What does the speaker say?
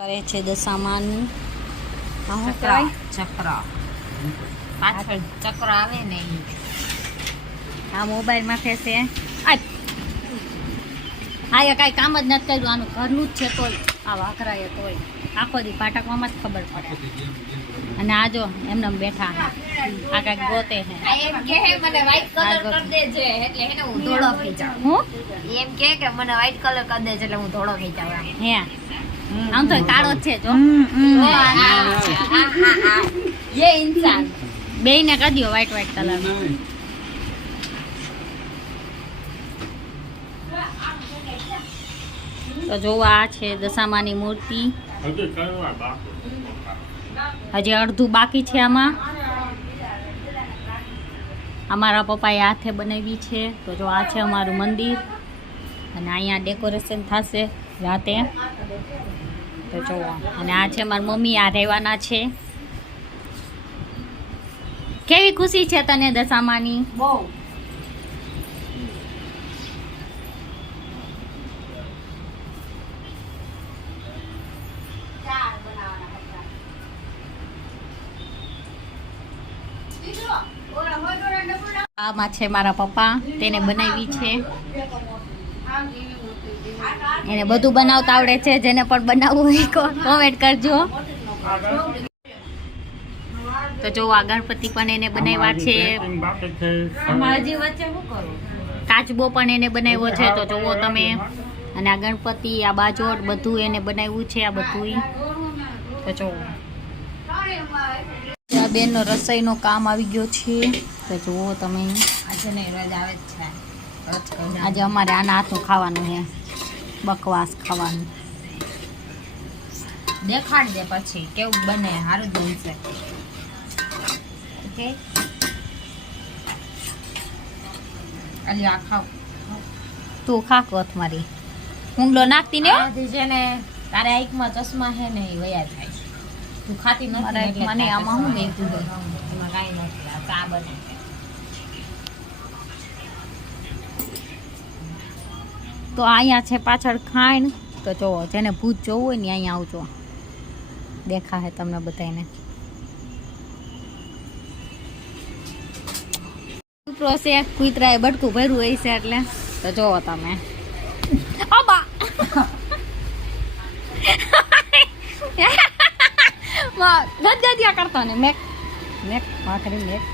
કરે છે દશામાનું ચક્ર પાછળ ચક્ર આવે ને આ મોબાઈલમાં ફેસે હા એ કાંઈ કામ જ નથી કર્યું આનું ઘરનું જ છે તોય આ વાખરાએ તોય આખો દી પાટકવામાં જ ખબર પડે અને આ જો એમને બેઠા આ કાંઈક ગોતે છે એમ કે મને વ્હાઈટ કલર કરી દેજે એટલે એને હું ધોળો ખીચાવ હું એમ કે મને વ્હાઈટ કલર કરી દેજે એટલે હું ધોળો ખીચાવ હે આમ તો કાળો જ છે જો ये इंसान બેયને કરી દો વ્હાઈટ વ્હાઈટ કલર તો જો આ છે દશામાની મૂર્તિ હજી અડધું બાકી છે આમાં અમારા પપ્પાએ હાથે બનાવી છે તો જો આ છે અમારું મંદિર અને અહીંયા ડેકોરેશન થશે રાતે તો જો અને આ છે મારી મમ્મી આ રહેવાના છે કેવી ખુશી છે તને દશામાની બહુ આમાં છે મારા પપ્પા તેને બનાવી છે એને બધું બનાવતા આવડે છે જેને પણ બનાવવું હોય કોમેન્ટ કરજો તો જો આ ગણપતિ પણ એને બનાવ્યા છે કાચબો પણ એને બનાવ્યો છે તો જોવો તમે અને આ ગણપતિ આ બાજોટ બધું એને બનાવ્યું છે આ બધું તો જોવો આ બેનનો રસોઈનો કામ આવી ગયો છે તો જુઓ તમે આજે ને રોજ આવે જ છે આજે અમારે આના હાથનું ખાવાનું છે બકવાસ ખાવાનું દેખાડ દે પછી કેવું બને સારું જ બનશે ઓકે અલી આ ખાવ તું ખા કોથ મારી ઊંડો નાખતી ને છે ને તારે આંખમાં ચશ્મા છે ને એ વયા થાય તું ખાતી નથી એટલે મને આમાં શું મેં એમાં કાંઈ નથી આ ચા બને તો અહીંયા છે પાછળ ખાંડ તો જોવો જેને ભૂત જોવું હોય ને અહીંયા આવજો દેખાશે તમને બધાને કૂતરો છે કૂતરાએ બટકું ભર્યું હોય છે એટલે તો જોવો તમે અબા ગદગદિયા કરતો ને મેક મેક ભાખરી મેક